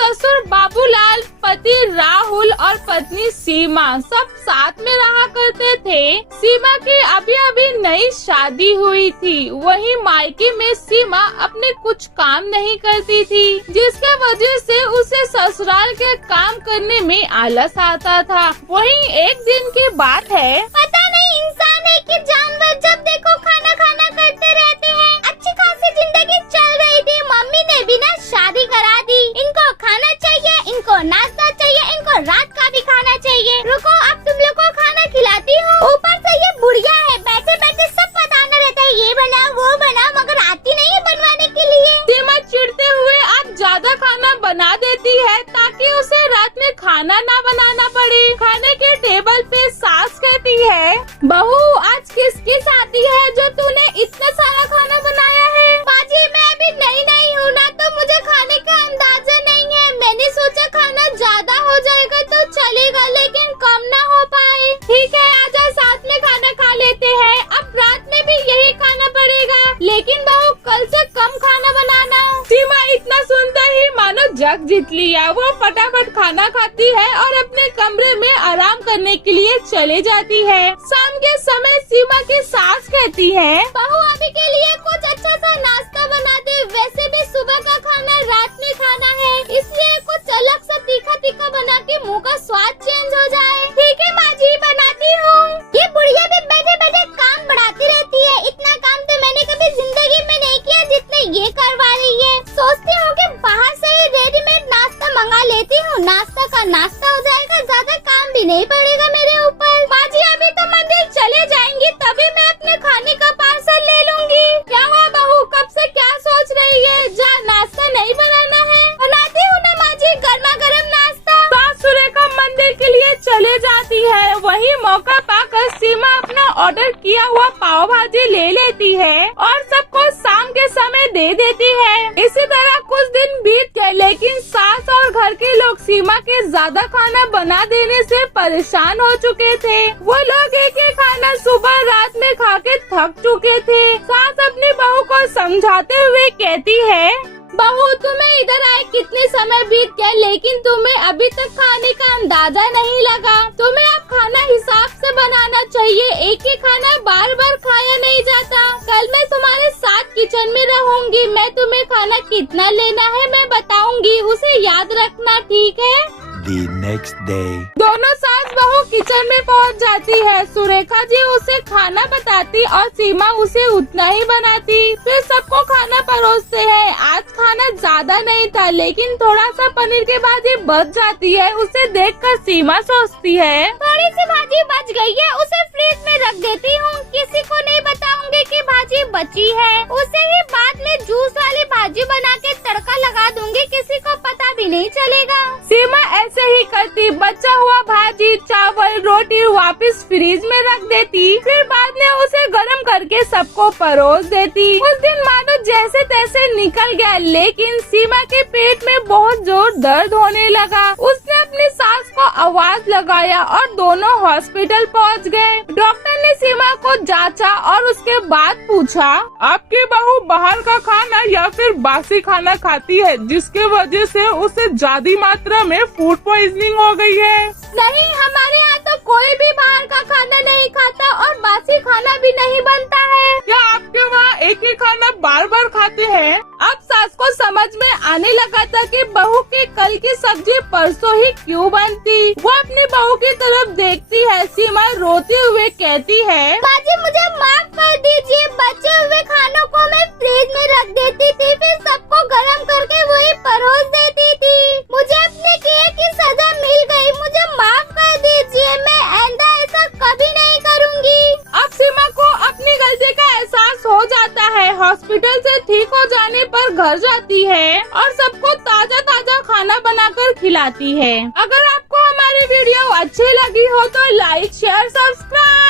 ससुर बाबूलाल, पति राहुल और पत्नी सीमा सब साथ में रहा करते थे। सीमा की अभी अभी नई शादी हुई थी। वहीं मायके में सीमा अपने कुछ काम नहीं करती थी, जिसके वजह से उसे ससुराल के काम करने में आलस आता था। वहीं एक दिन की बात है, पता नहीं इंसान है कि जानवर, जब देखो खाना खाना करते रहते हैं। अच्छी खासी जिंदगी चल रही थी, मम्मी ने भी ना शादी करा दी। इनको खाना चाहिए, इनको नाश्ता चाहिए, इनको रात का भी खाना चाहिए। रुको, अब तुम लोग को खाना खिलाती हूँ। ऊपर से ये बुढ़िया है, बैठे बैठे सब बताना रहता है, ये बना वो बना, मगर आती नहीं है बनवाने के लिए। सीमा चिढ़ते हुए अब ज्यादा खाना बना देती है ताकि उसे रात में खाना ना बनाना पड़े। खाने के टेबल पे सास कहती है, बहू आज किस किस आती है जो तूने इतना सारा खाना बनाया है? बाजी मैं अभी नई हूँ ना, तो मुझे खाने का अंदाजा नहीं है। मैंने सोचा खाना ज्यादा हो जाएगा तो चलेगा, लेकिन कम ना हो पाए। ठीक है, आजा साथ में खाना खा लेते हैं। अब रात में भी यही खाना पड़ेगा, लेकिन बहू कल से कम खाना बनाना। सीमा इतना सुनते ही मानो जग जीत लिया। वो फटाफट खाना खाती है और अपने कमरे में आराम करने के लिए चले जाती है। शाम के समय सीमा की सास कहती है, बहू अभी के लिए कुछ अच्छा सा नाश्ता बना दे। वैसे भी सुबह का खाना रात में खाना है, इसलिए कुछ अलग सा तीखा तीखा बना के मुंह का स्वाद चेंज हो जाए। ठीक है माँ जी, बनाती हूँ। ये बुढ़िया भी बैठे बैठे काम बढ़ाती रहती है। इतना काम तो मैंने कभी जिंदगी में नहीं किया जितना ये करवा रही है। सोचती हूँ कि बाहर से ही रेडीमेड नाश्ता मंगा लेती हूँ, नाश्ता का नाश्ता हो जाएगा, ज्यादा काम भी नहीं पड़ेगा मेरे ऊपर। माँ जी अभी तो मंदिर चले जाएंगी, तभी मैं अपने खाने का पार्सल ले लूंगी। क्या हुआ बहू, कब से क्या सोच रही है? जा नाश्ता नहीं बनाना है? बनाती हूँ ना माँ जी, गर्मा गर्म नाश्ता। सास सुरेखा मंदिर के लिए चले जाती है। वही मौका पाकर सीमा अपना ऑर्डर किया हुआ पाव भाजी ले लेती है और सबको शाम के समय दे देती है। इसी तरह कुछ दिन बीत गए, लेकिन सास और घर के लोग सीमा के ज्यादा खाना बना देने से परेशान हो चुके थे। वो लोग एक ही खाना सुबह रात में खा के थक चुके थे। सास अपनी बहू को समझाते हुए कहती है, बहू तुम्हें इधर आए कितने समय बीत गया, लेकिन तुम्हें अभी तक खाने का अंदाजा नहीं लगा। तुम्हें अब खाना हिसाब से बनाना चाहिए, एक ही खाना बार बार खाया नहीं जाता। कल मैं तुम्हारे साथ किचन में रहूंगी, मैं तुम्हें खाना कितना लेना है मैं बताऊंगी, उसे याद रखना, ठीक है? The next day. दोनों सास बहू किचन में पहुंच जाती है। सुरेखा जी उसे खाना बताती और सीमा उसे उतना ही बनाती। फिर सबको खाना परोसते हैं। आज खाना ज्यादा नहीं था, लेकिन थोड़ा सा पनीर की भाजी बच जाती है। उसे देखकर सीमा सोचती है, थोड़ी सी भाजी बच गई है, उसे फ्रिज में रख देती हूँ। किसी को नहीं बताऊंगी कि भाजी बची है। उसे ही बाद में जूस वाली भाजी बना के तड़का लगा दूंगी, किसी को पता भी नहीं चलेगा। सीमा ऐसे ही करती। बचा हुआ भाजी, चावल, रोटी वापस फ्रिज में रख देती। फिर बाद में उसे गर्म करके सबको परोस देती। उस दिन मानो जैसे तैसे निकल गया, लेकिन सीमा के पेट में बहुत जोर दर्द होने लगा। उसने अपनी सास को आवाज लगाया और दोनों हॉस्पिटल पहुंच गए। डॉक्टर ने सीमा को जांचा और उसके बाद पूछा, आपकी बहू बाहर का खाना या फिर बासी खाना खाती है, जिसके वजह से उसे ज्यादा मात्रा में फूड पॉइजनिंग हो गई है? नहीं, हमारे यहाँ तो कोई भी बाहर का खाना नहीं खाता और बासी खाना भी नहीं बनता है। क्या आपके वहाँ एक ही खाना बार बार खाते हैं? अब सास को समझ में आने लगा था कि बहू की कल की सब्जी परसों ही क्यों बनती। वो अपनी बहू की तरफ देखती है। सीमा रोते हुए कहती है, बाजी मुझे माफ कर दीजिए, बचे हुए खानों को मैं फ्रिज में रख देती थी, फिर सबको गरम करके वही परोस देती थी। मुझे अपने किए की सजा मिल गई, मुझे माफ कर दीजिए, मैं आइंदा ऐसा कभी नहीं करूँगी। अब सीमा को अपनी गलती का एहसास हो जाता है। हॉस्पिटल से ठीक हो जाने पर घर जाती है और सबको ताजा ताजा खाना बनाकर खिलाती है। अगर आपको हमारी वीडियो अच्छी लगी हो तो लाइक, शेयर, सब्सक्राइब